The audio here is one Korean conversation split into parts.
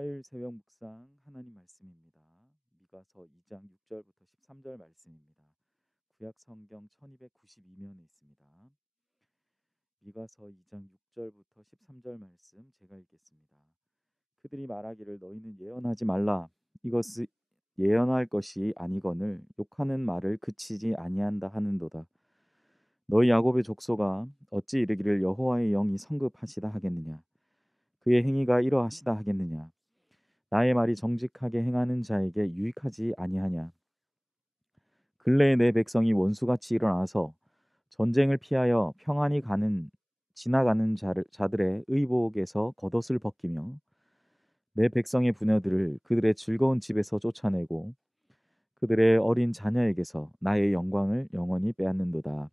화요일 새벽 묵상 하나님 말씀입니다. 미가서 2장 6절부터 13절 말씀입니다. 구약 성경 1292면에 있습니다. 미가서 2장 6절부터 13절 말씀 제가 읽겠습니다. 그들이 말하기를 너희는 예언하지 말라. 이것을 예언할 것이 아니거늘 욕하는 말을 그치지 아니한다 하는도다. 너희 야곱의 족속아 어찌 이르기를 여호와의 영이 성급하시다 하겠느냐. 그의 행위가 이러하시다 하겠느냐. 나의 말이 정직하게 행하는 자에게 유익하지 아니하냐. 근래에 내 백성이 원수같이 일어나서 전쟁을 피하여 평안히 지나가는 자들의 의복에서 겉옷을 벗기며 내 백성의 부녀들을 그들의 즐거운 집에서 쫓아내고 그들의 어린 자녀에게서 나의 영광을 영원히 빼앗는도다.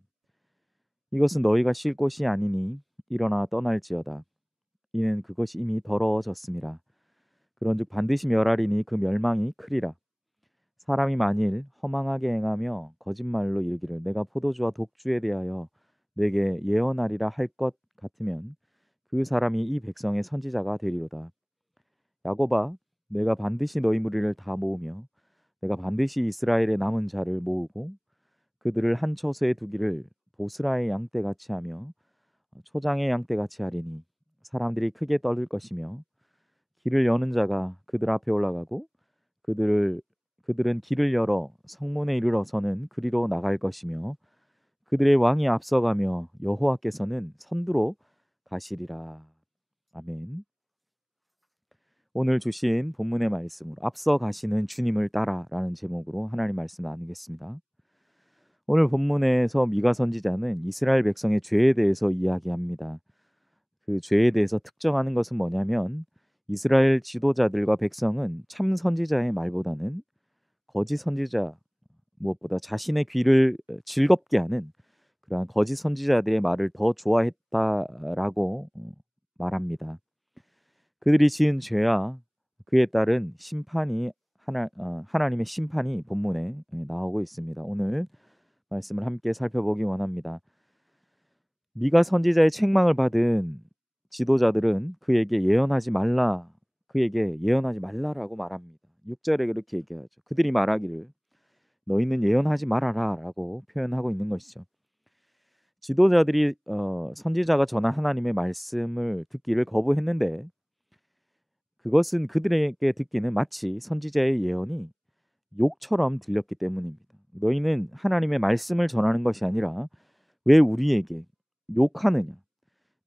이것은 너희가 쉴 곳이 아니니 일어나 떠날지어다. 이는 그것이 이미 더러워졌음이라. 그런즉 반드시 멸하리니 그 멸망이 크리라. 사람이 만일 허망하게 행하며 거짓말로 이르기를 내가 포도주와 독주에 대하여 내게 예언하리라 할 것 같으면 그 사람이 이 백성의 선지자가 되리로다. 야곱아, 내가 반드시 너희 무리를 다 모으며 내가 반드시 이스라엘의 남은 자를 모으고 그들을 한 처소에 두기를 보스라의 양떼같이 하며 초장의 양떼같이 하리니 사람들이 크게 떨릴 것이며 길을 여는 자가 그들 앞에 올라가고 그들은 길을 열어 성문에 이르러서는 그리로 나갈 것이며 그들의 왕이 앞서가며 여호와께서는 선두로 가시리라. 아멘. 오늘 주신 본문의 말씀으로 앞서 가시는 주님을 따라라는 제목으로 하나님 말씀 나누겠습니다. 오늘 본문에서 미가 선지자는 이스라엘 백성의 죄에 대해서 이야기합니다. 그 죄에 대해서 특정하는 것은 뭐냐면 이스라엘 지도자들과 백성은 참 선지자의 말보다는 거짓 선지자, 무엇보다 자신의 귀를 즐겁게 하는 그러한 거짓 선지자들의 말을 더 좋아했다라고 말합니다. 그들이 지은 죄와 그에 따른 하나님의 심판이 본문에 나오고 있습니다. 오늘 말씀을 함께 살펴보기 원합니다. 미가 선지자의 책망을 받은 지도자들은 그에게 예언하지 말라라고 말합니다. 6절에 그렇게 얘기하죠. 그들이 말하기를 너희는 예언하지 말아라라고 표현하고 있는 것이죠. 지도자들이 선지자가 전한 하나님의 말씀을 듣기를 거부했는데 그것은 그들에게 듣기는 마치 선지자의 예언이 욕처럼 들렸기 때문입니다. 너희는 하나님의 말씀을 전하는 것이 아니라 왜 우리에게 욕하느냐?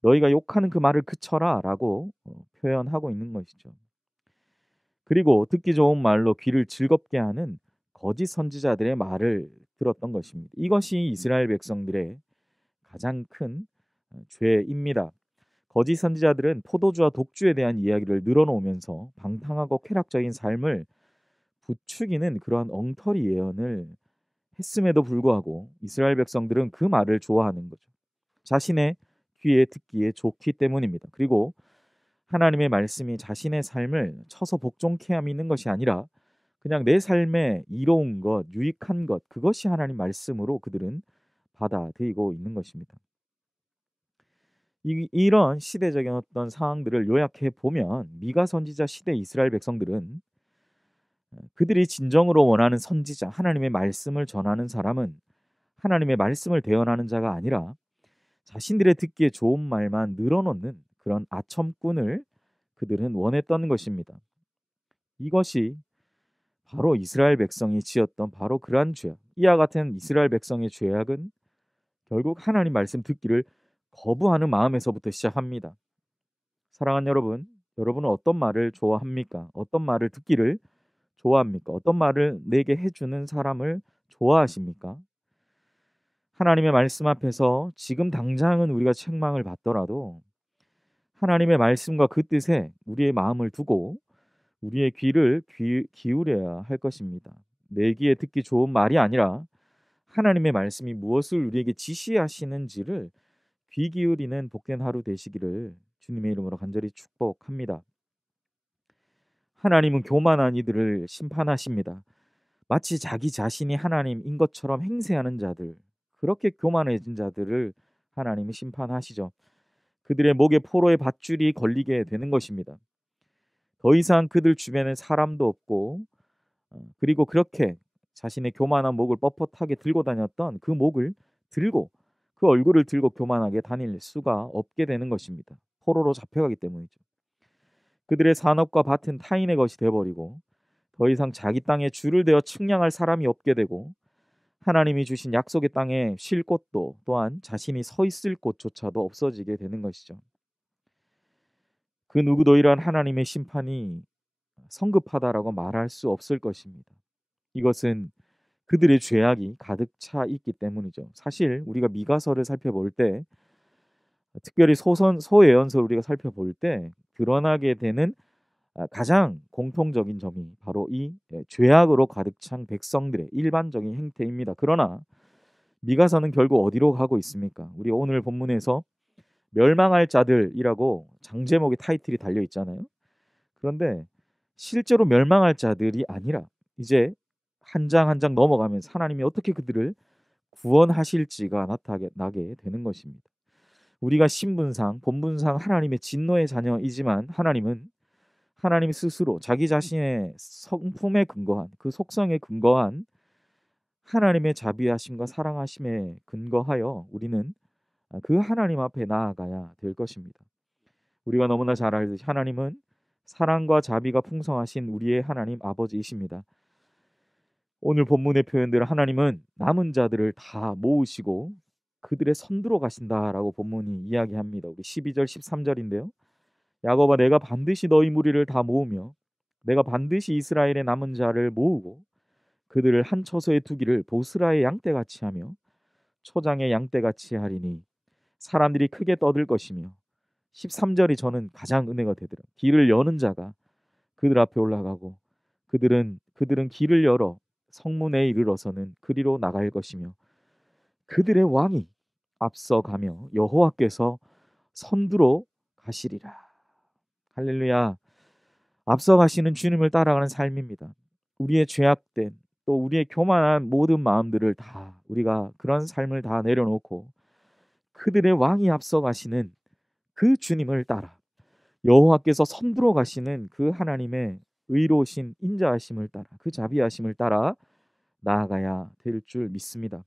너희가 욕하는 그 말을 그쳐라라고 표현하고 있는 것이죠. 그리고 듣기 좋은 말로 귀를 즐겁게 하는 거짓 선지자들의 말을 들었던 것입니다. 이것이 이스라엘 백성들의 가장 큰 죄입니다. 거짓 선지자들은 포도주와 독주에 대한 이야기를 늘어놓으면서 방탕하고 쾌락적인 삶을 부추기는 그러한 엉터리 예언을 했음에도 불구하고 이스라엘 백성들은 그 말을 좋아하는 거죠. 자신의 귀에 듣기에 좋기 때문입니다. 그리고 하나님의 말씀이 자신의 삶을 쳐서 복종케 함이 있는 것이 아니라 그냥 내 삶에 이로운 것, 유익한 것, 그것이 하나님 말씀으로 그들은 받아들이고 있는 것입니다. 이런 시대적인 어떤 상황들을 요약해 보면 미가 선지자 시대 이스라엘 백성들은 그들이 진정으로 원하는 선지자, 하나님의 말씀을 전하는 사람은 하나님의 말씀을 대언하는 자가 아니라 자신들의 듣기에 좋은 말만 늘어놓는 그런 아첨꾼을 그들은 원했던 것입니다. 이것이 바로 이스라엘 백성이 지었던 바로 그러한 죄악. 이와 같은 이스라엘 백성의 죄악은 결국 하나님 말씀 듣기를 거부하는 마음에서부터 시작합니다. 사랑하는 여러분, 여러분은 어떤 말을 좋아합니까? 어떤 말을 듣기를 좋아합니까? 어떤 말을 내게 해주는 사람을 좋아하십니까? 하나님의 말씀 앞에서 지금 당장은 우리가 책망을 받더라도 하나님의 말씀과 그 뜻에 우리의 마음을 두고 우리의 귀를 기울여야 할 것입니다. 내 귀에 듣기 좋은 말이 아니라 하나님의 말씀이 무엇을 우리에게 지시하시는지를 귀 기울이는 복된 하루 되시기를 주님의 이름으로 간절히 축복합니다. 하나님은 교만한 이들을 심판하십니다. 마치 자기 자신이 하나님인 것처럼 행세하는 자들, 그렇게 교만해진 자들을 하나님이 심판하시죠. 그들의 목에 포로의 밧줄이 걸리게 되는 것입니다. 더 이상 그들 주변에 사람도 없고 그리고 그렇게 자신의 교만한 목을 뻣뻣하게 들고 다녔던 그 목을 들고 그 얼굴을 들고 교만하게 다닐 수가 없게 되는 것입니다. 포로로 잡혀가기 때문이죠. 그들의 산업과 밭은 타인의 것이 되어버리고 더 이상 자기 땅에 줄을 대어 측량할 사람이 없게 되고 하나님이 주신 약속의 땅에 쉴 곳도 또한 자신이 서 있을 곳조차도 없어지게 되는 것이죠. 그 누구도 이러한 하나님의 심판이 성급하다라고 말할 수 없을 것입니다. 이것은 그들의 죄악이 가득 차 있기 때문이죠. 사실 우리가 미가서를 살펴볼 때 특별히 소예언서를 우리가 살펴볼 때 드러나게 되는 가장 공통적인 점이 바로 이 죄악으로 가득 찬 백성들의 일반적인 행태입니다. 그러나 미가서는 결국 어디로 가고 있습니까? 우리 오늘 본문에서 멸망할 자들이라고 장제목의 타이틀이 달려 있잖아요. 그런데 실제로 멸망할 자들이 아니라 이제 한 장 한 장 넘어가면서 하나님이 어떻게 그들을 구원하실지가 나타나게 되는 것입니다. 우리가 신분상 본분상 하나님의 진노의 자녀이지만 하나님 스스로 자기 자신의 성품에 근거한 그 속성에 근거한 하나님의 자비하심과 사랑하심에 근거하여 우리는 그 하나님 앞에 나아가야 될 것입니다. 우리가 너무나 잘 알듯이 하나님은 사랑과 자비가 풍성하신 우리의 하나님 아버지이십니다. 오늘 본문의 표현대로 하나님은 남은 자들을 다 모으시고 그들의 선두로 가신다라고 본문이 이야기합니다. 우리 12절 13절인데요. 야곱아 내가 반드시 너희 무리를 다 모으며 내가 반드시 이스라엘의 남은 자를 모으고 그들을 한 처소에 두기를 보스라의 양떼같이 하며 초장의 양떼같이 하리니 사람들이 크게 떠들 것이며 13절이 저는 가장 은혜가 되더라. 길을 여는 자가 그들 앞에 올라가고 그들은 길을 열어 성문에 이르러서는 그리로 나갈 것이며 그들의 왕이 앞서가며 여호와께서 선두로 가시리라. 할렐루야. 앞서가시는 주님을 따라가는 삶입니다. 우리의 죄악된 또 우리의 교만한 모든 마음들을 다 우리가 그런 삶을 다 내려놓고 그들의 왕이 앞서가시는 그 주님을 따라 여호와께서 선두로 가시는 그 하나님의 의로우신 인자하심을 따라 그 자비하심을 따라 나아가야 될 줄 믿습니다.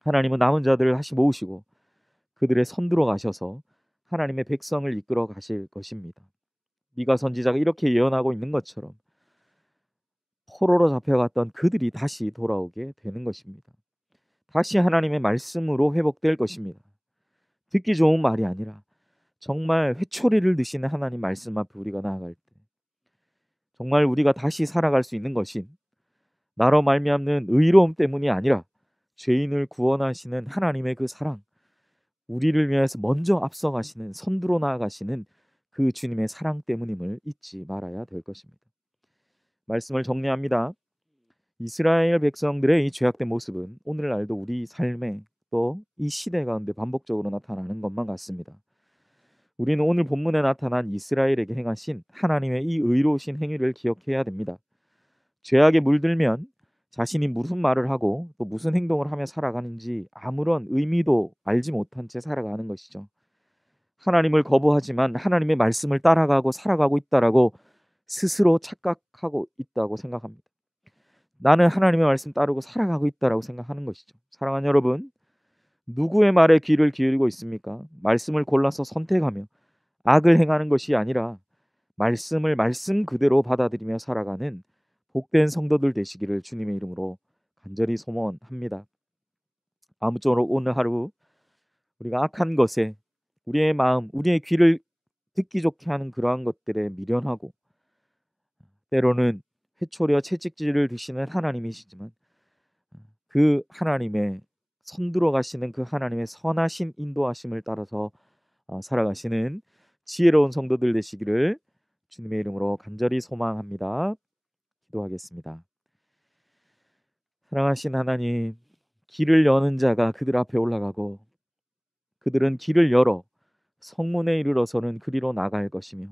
하나님은 남은 자들을 다시 모으시고 그들의 선두로 가셔서 하나님의 백성을 이끌어 가실 것입니다. 미가 선지자가 이렇게 예언하고 있는 것처럼 포로로 잡혀갔던 그들이 다시 돌아오게 되는 것입니다. 다시 하나님의 말씀으로 회복될 것입니다. 듣기 좋은 말이 아니라 정말 회초리를 드시는 하나님 말씀 앞에 우리가 나아갈 때 정말 우리가 다시 살아갈 수 있는 것인 나로 말미암는 의로움 때문이 아니라 죄인을 구원하시는 하나님의 그 사랑, 우리를 위해서 먼저 앞서가시는 선두로 나아가시는 그 주님의 사랑 때문임을 잊지 말아야 될 것입니다. 말씀을 정리합니다. 이스라엘 백성들의 이 죄악된 모습은 오늘날도 우리 삶에 또 이 시대 가운데 반복적으로 나타나는 것만 같습니다. 우리는 오늘 본문에 나타난 이스라엘에게 행하신 하나님의 이 의로우신 행위를 기억해야 됩니다. 죄악에 물들면 자신이 무슨 말을 하고 또 무슨 행동을 하며 살아가는지 아무런 의미도 알지 못한 채 살아가는 것이죠. 하나님을 거부하지만 하나님의 말씀을 따라가고 살아가고 있다라고 스스로 착각하고 있다고 생각합니다. 나는 하나님의 말씀 따르고 살아가고 있다라고 생각하는 것이죠. 사랑하는 여러분, 누구의 말에 귀를 기울이고 있습니까? 말씀을 골라서 선택하며 악을 행하는 것이 아니라 말씀을 말씀 그대로 받아들이며 살아가는 복된 성도들 되시기를 주님의 이름으로 간절히 소원합니다. 아무쪼록 오늘 하루 우리가 악한 것에 우리의 마음, 우리의 귀를 듣기 좋게 하는 그러한 것들에 미련하고 때로는 회초리와 채찍질을 드시는 하나님이시지만 그 하나님의 선두로 가시는 그 하나님의 선하신 인도하심을 따라서 살아가시는 지혜로운 성도들 되시기를 주님의 이름으로 간절히 소망합니다. 기도하겠습니다. 사랑하신 하나님, 길을 여는 자가 그들 앞에 올라가고 그들은 길을 열어 성문에 이르러서는 그리로 나갈 것이며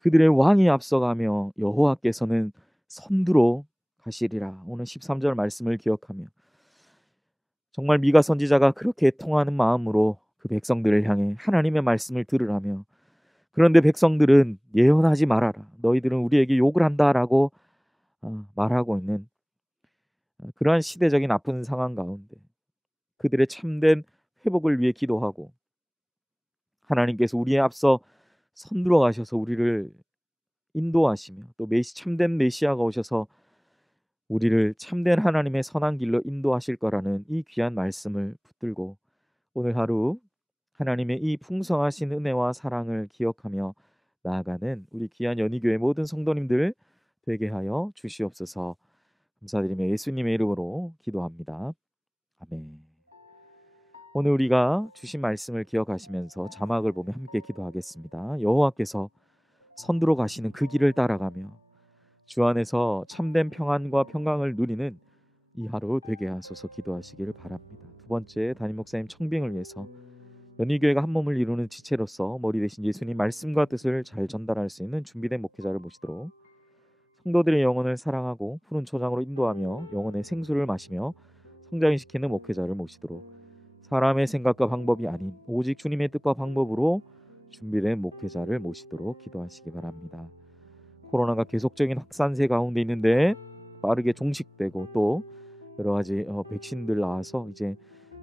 그들의 왕이 앞서가며 여호와께서는 선두로 가시리라. 오늘 13절 말씀을 기억하며 정말 미가 선지자가 그렇게 애통하는 마음으로 그 백성들을 향해 하나님의 말씀을 들으라며 그런데 백성들은 예언하지 말아라. 너희들은 우리에게 욕을 한다라고 말하고 있는 그러한 시대적인 아픈 상황 가운데 그들의 참된 회복을 위해 기도하고 하나님께서 우리에 앞서 선두로 가셔서 우리를 인도하시며 또 참된 메시아가 오셔서 우리를 참된 하나님의 선한 길로 인도하실 거라는 이 귀한 말씀을 붙들고 오늘 하루 하나님의 이 풍성하신 은혜와 사랑을 기억하며 나아가는 우리 귀한 연희교회 모든 성도님들 되게 하여 주시옵소서. 감사드리며 예수님의 이름으로 기도합니다. 아멘. 오늘 우리가 주신 말씀을 기억하시면서 자막을 보며 함께 기도하겠습니다. 여호와께서 선두로 가시는 그 길을 따라가며 주 안에서 참된 평안과 평강을 누리는 이 하루 되게 하소서 기도하시기를 바랍니다. 두 번째, 담임 목사님 청빙을 위해서 연희교회가 한 몸을 이루는 지체로서 머리 대신 예수님 말씀과 뜻을 잘 전달할 수 있는 준비된 목회자를 모시도록, 성도들의 영혼을 사랑하고 푸른 초장으로 인도하며 영혼의 생수를 마시며 성장시키는 목회자를 모시도록, 사람의 생각과 방법이 아닌 오직 주님의 뜻과 방법으로 준비된 목회자를 모시도록 기도하시기 바랍니다. 코로나가 계속적인 확산세 가운데 있는데 빠르게 종식되고 또 여러 가지 백신들 나와서 이제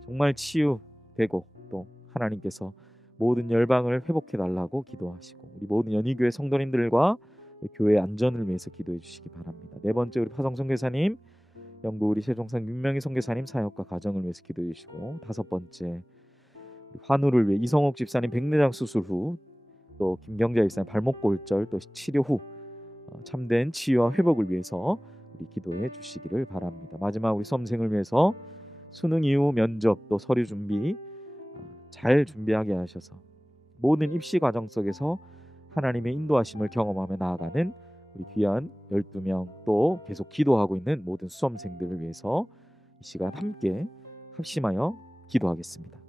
정말 치유되고 또 하나님께서 모든 열방을 회복해 달라고 기도하시고 우리 모든 연희교회 성도님들과 교회 안전을 위해서 기도해 주시기 바랍니다. 네 번째, 우리 파성 선교사님, 영국 우리 세종상 윤명희 선교사님 사역과 가정을 위해서 기도해 주시고, 다섯 번째, 환우를 위해 이성옥 집사님 백내장 수술 후 또 김경자 집사님 발목 골절 또 치료 후 참된 치유와 회복을 위해서 우리 기도해 주시기를 바랍니다. 마지막 우리 수험생을 위해서 수능 이후 면접 또 서류 준비 잘 준비하게 하셔서 모든 입시 과정 속에서 하나님의 인도하심을 경험하며 나아가는 우리 귀한 12명 또 계속 기도하고 있는 모든 수험생들을 위해서 이 시간 함께 합심하여 기도하겠습니다.